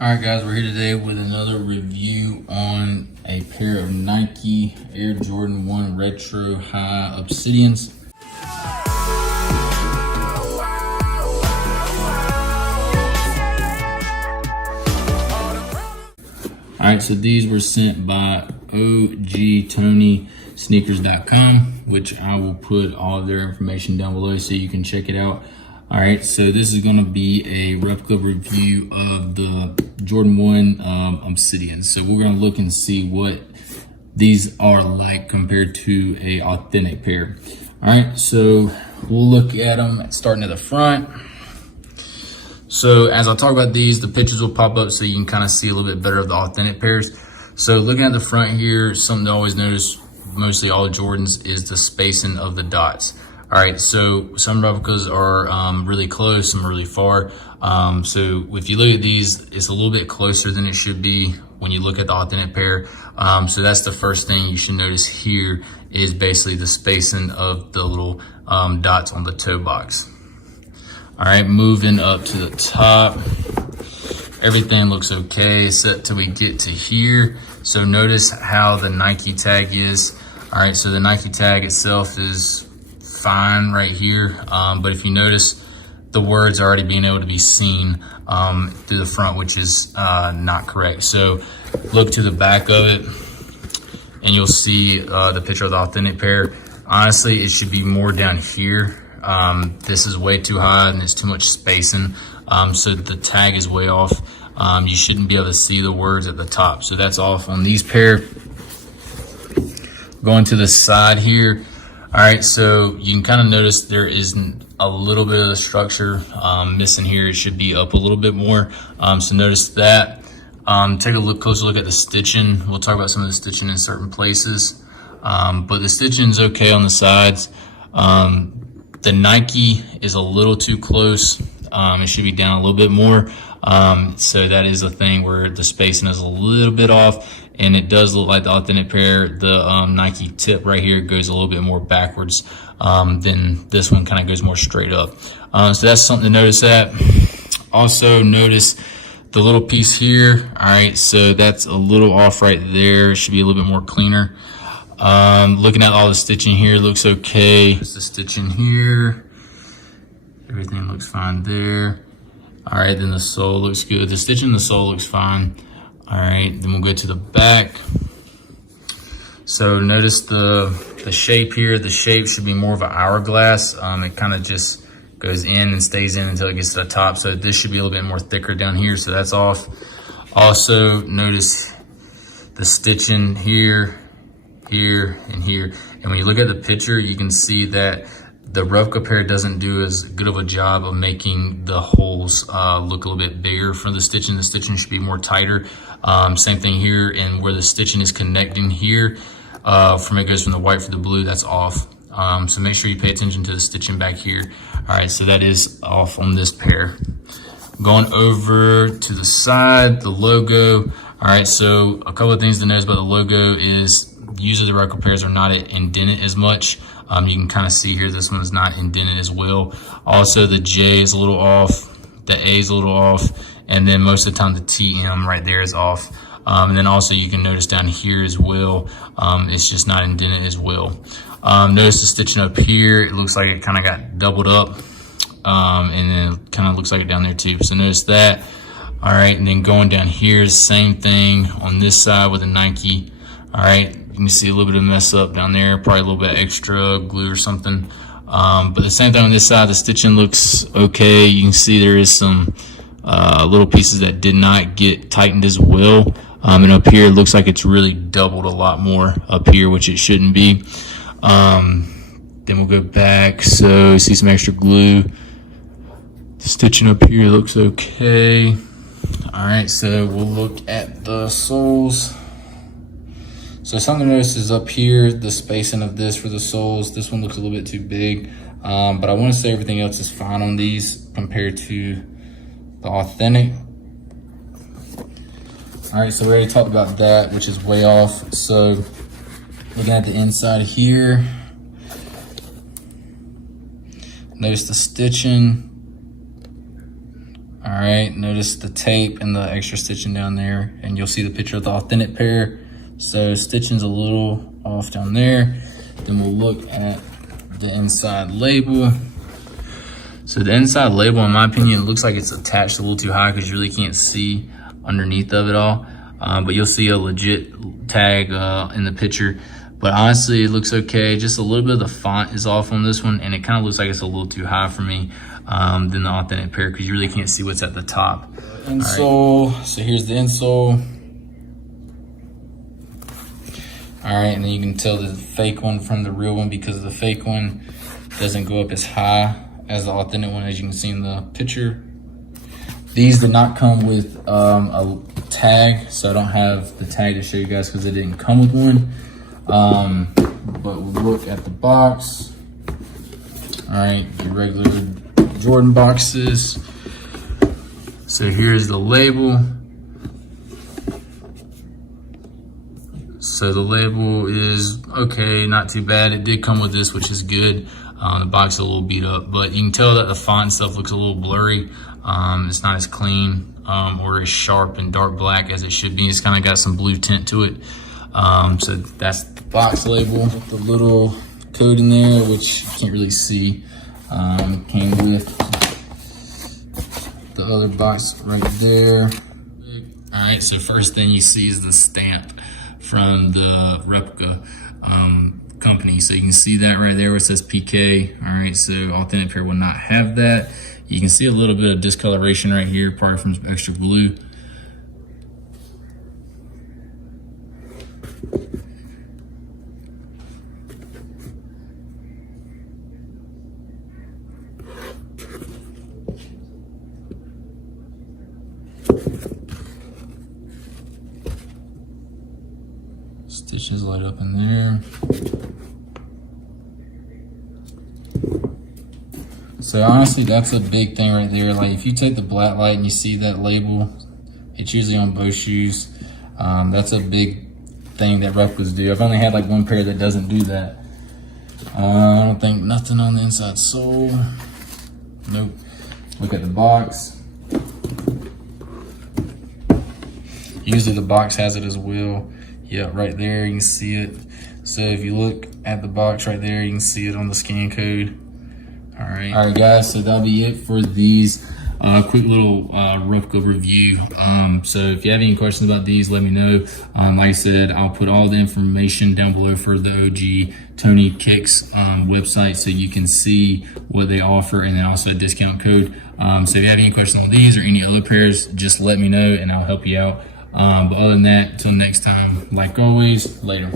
Alright guys, we're here today with another review on a pair of Nike Air Jordan 1 Retro High Obsidians. Alright, so these were sent by ogtonysneakers.com, which I will put all of their information down below so you can check it out. Alright, so this is going to be a replica review of the Jordan 1 Obsidian. So we're going to look and see what these are like compared to a authentic pair. Alright, so we'll look at them starting at the front. So as I talk about these, the pictures will pop up so you can kind of see a little bit better of the authentic pairs. So looking at the front here, something to always notice, mostly all Jordans, is the spacing of the dots. All right, so some replicas are really close, some are really far. So if you look at these, it's a little bit closer than it should be when you look at the authentic pair. So that's the first thing you should notice here is basically the spacing of the little dots on the toe box. All right, moving up to the top, everything looks okay except till we get to here. So notice how the Nike tag is. All right, so the Nike tag itself is fine right here, but if you notice, the words are already being able to be seen through the front, which is not correct. So look to the back of it and you'll see the picture of the authentic pair. Honestly, it should be more down here. This is way too high and there's too much spacing, so the tag is way off. You shouldn't be able to see the words at the top, so that's off on these pair. Going to the side here, all right, so you can kind of notice there isn't a little bit of the structure missing here. It should be up a little bit more, so notice that. Take a closer look at the stitching. We'll talk about some of the stitching in certain places, but the stitching is okay on the sides. The Nike is a little too close. It should be down a little bit more. So that is a thing where the spacing is a little bit off, and it does look like the authentic pair. The Nike tip right here goes a little bit more backwards than this one kind of goes more straight up. So that's something to notice at. Also notice the little piece here. All right, so that's a little off right there. It should be a little bit more cleaner. Looking at all the stitching here, looks okay. There's the stitching here. Everything looks fine there. All right, then the sole looks good. The stitching in the sole looks fine. All right, then we'll go to the back. So notice the shape here. The shape should be more of an hourglass. It kind of just goes in and stays in until it gets to the top. So this should be a little bit more thicker down here, so that's off. Also notice the stitching here, here, and here. And when you look at the picture, you can see that the replica pair doesn't do as good of a job of making the holes look a little bit bigger for the stitching. The stitching should be more tighter. Same thing here, and where the stitching is connecting here, it goes from the white to the blue, that's off. So make sure you pay attention to the stitching back here. All right, so that is off on this pair. Going over to the side, the logo. All right, so a couple of things to notice about the logo is usually the replica pairs are not indented as much. You can kind of see here, this one is not indented as well. Also, the J is a little off, the A is a little off, and then most of the time the TM right there is off. And then also you can notice down here as well, it's just not indented as well. Notice the stitching up here, it looks like it kind of got doubled up, and then it kind of looks like it down there too. So notice that. All right, and then going down here, same thing on this side with the Nike. All right, you can see a little bit of mess up down there, probably a little bit extra glue or something. But the same thing on this side, the stitching looks okay. You can see there is some little pieces that did not get tightened as well. And up here, it looks like it's really doubled a lot more up here, which it shouldn't be. Then we'll go back. So you see some extra glue. The stitching up here looks okay. All right, so we'll look at the soles. So something to notice is up here, the spacing of this for the soles. This one looks a little bit too big, but I want to say everything else is fine on these compared to the authentic. All right, so we already talked about that, which is way off. So looking at the inside here, notice the stitching. All right, notice the tape and the extra stitching down there, and you'll see the picture of the authentic pair. So stitching's a little off down there. Then we'll look at the inside label. So the inside label, in my opinion, it looks like it's attached a little too high because you really can't see underneath of it all. But you'll see a legit tag in the picture. But honestly, it looks okay. Just a little bit of the font is off on this one, and it kind of looks like it's a little too high for me than the authentic pair because you really can't see what's at the top. Insole, right. So here's the insole. All right, and then you can tell the fake one from the real one because the fake one doesn't go up as high as the authentic one, as you can see in the picture. These did not come with a tag, so I don't have the tag to show you guys because it didn't come with one. But we'll look at the box. All right, your regular Jordan boxes. So here's the label. So the label is okay, not too bad. It did come with this, which is good. The box is a little beat up, but you can tell that the font and stuff looks a little blurry. It's not as clean or as sharp and dark black as it should be. It's kind of got some blue tint to it. So that's the box label with the little code in there, which you can't really see. Came with the other box right there. All right, so first thing you see is the stamp from the Replica company. So you can see that right there where it says PK. All right, so authentic pair will not have that. You can see a little bit of discoloration right here, probably from some extra glue. Stitches light up in there. So honestly, that's a big thing right there. Like if you take the black light and you see that label, it's usually on both shoes. That's a big thing that replicas do. I've only had like one pair that doesn't do that. I don't think nothing on the inside sole. Nope. Look at the box. Usually the box has it as well. Yeah, right there, you can see it. So if you look at the box right there, you can see it on the scan code. All right guys, so that'll be it for these quick little replica review. So if you have any questions about these, let me know. Like I said, I'll put all the information down below for the OG Tony Kicks website so you can see what they offer, and then also a discount code. So if you have any questions on these or any other pairs, just let me know and I'll help you out. But other than that, until next time, like always, later.